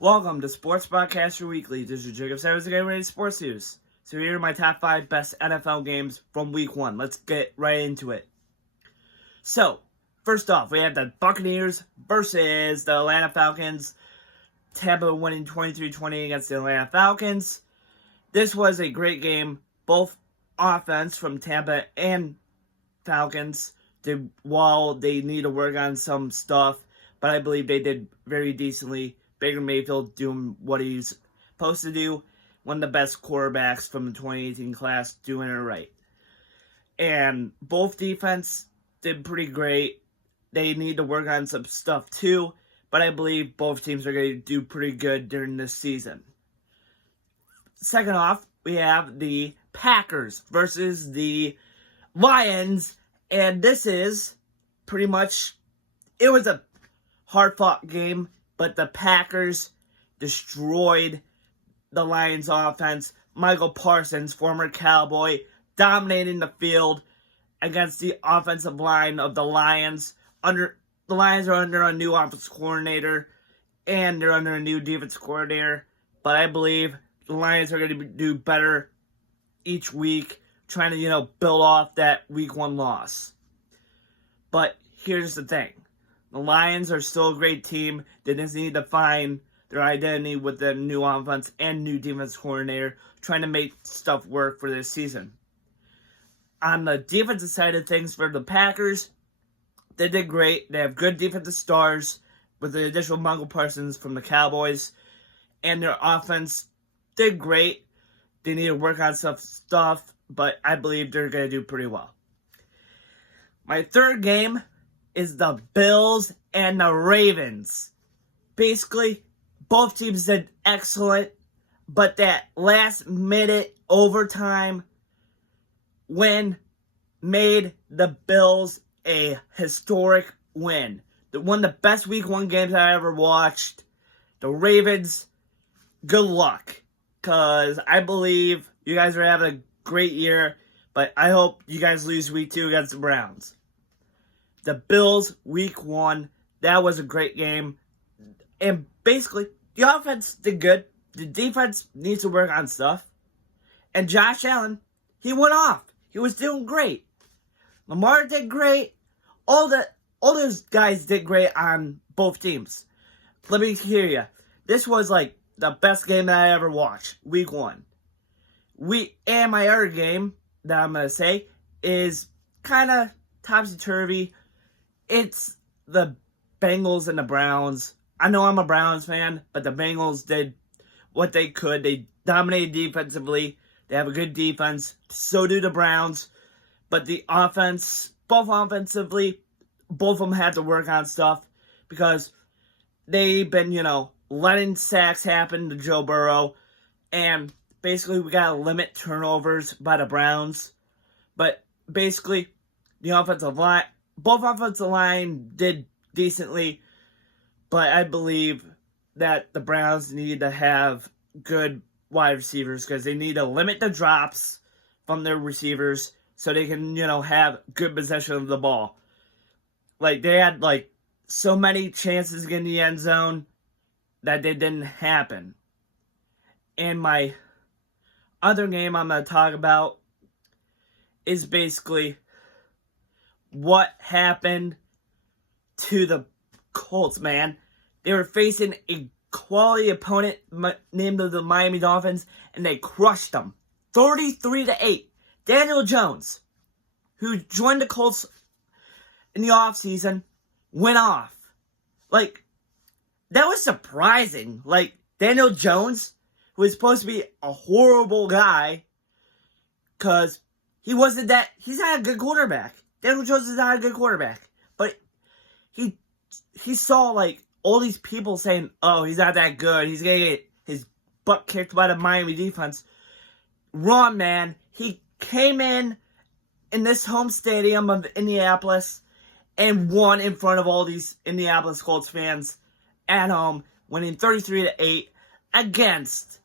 Welcome to Sports Broadcaster Weekly. This is Jacob Sayers again with Sports News. So here are my top 5 best NFL games from Week 1. Let's get right into it. So, first off, we have the Buccaneers versus the Atlanta Falcons. Tampa winning 23-20 against the Atlanta Falcons. This was a great game. Both offense from Tampa and Falcons did well. They need to work on some stuff, but I believe they did very decently. Baker Mayfield doing what he's supposed to do. One of the best quarterbacks from the 2018 class doing it right. And both defense did pretty great. They need to work on some stuff too, but I believe both teams are going to do pretty good during this season. Second off, we have the Packers versus the Lions, and this is pretty much, it was a hard-fought game, but the Packers destroyed the Lions offense. Michael Parsons, former Cowboy, dominating the field against the offensive line of the Lions. The Lions are under a new offensive coordinator, and they're under a new defense coordinator. But I believe the Lions are going to do better each week, trying to, build off that Week 1 loss. But here's the thing. The Lions are still a great team. They just need to find their identity with the new offense and new defense coordinator, trying to make stuff work for this season. On the defensive side of things for the Packers, they did great. They have good defensive stars with the additional Michael Parsons from the Cowboys. And their offense did great. They need to work on some stuff, but I believe they're going to do pretty well. My third game is the Bills and the Ravens. Basically, both teams did excellent, but that last-minute overtime win made the Bills a historic win. One of the best Week 1 games I ever watched. The Ravens, good luck, because I believe you guys are having a great year, but I hope you guys lose Week 2 against the Browns. The Bills, Week 1, that was a great game. And basically, the offense did good. The defense needs to work on stuff. And Josh Allen, he went off. He was doing great. Lamar did great. All those guys did great on both teams. Let me hear you. This was like the best game that I ever watched, Week 1. And my other game that I'm going to say is kind of topsy-turvy. It's the Bengals and the Browns. I know I'm a Browns fan, but the Bengals did what they could. They dominated defensively. They have a good defense. So do the Browns. But the offense, both offensively, both of them had to work on stuff because they've been, letting sacks happen to Joe Burrow. And basically, we got to limit turnovers by the Browns. But basically, the offensive line, both offensive line did decently, but I believe that the Browns need to have good wide receivers because they need to limit the drops from their receivers so they can, have good possession of the ball. Like, they had, so many chances to get in the end zone that they didn't happen. And my other game I'm going to talk about is basically what happened to the Colts, man. They were facing a quality opponent named the Miami Dolphins, and they crushed them. 33-8. Daniel Jones, who joined the Colts in the offseason, went off. That was surprising. Daniel Jones, who was supposed to be a horrible guy, because he's not a good quarterback. Daniel Jones is not a good quarterback. But he saw, all these people saying, oh, he's not that good. He's going to get his butt kicked by the Miami defense. Wrong, man. He came in this home stadium of Indianapolis and won in front of all these Indianapolis Colts fans at home, winning 33-8 against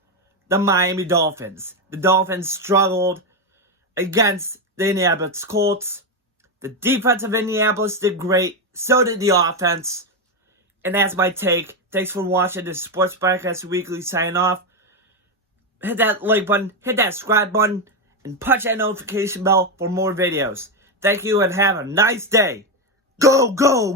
the Miami Dolphins. The Dolphins struggled against the Indianapolis Colts. The defense of Indianapolis did great. So did the offense. And that's my take. Thanks for watching this Sports Broadcast Weekly signing off. Hit that like button, hit that subscribe button, and punch that notification bell for more videos. Thank you and have a nice day. Go, go, go!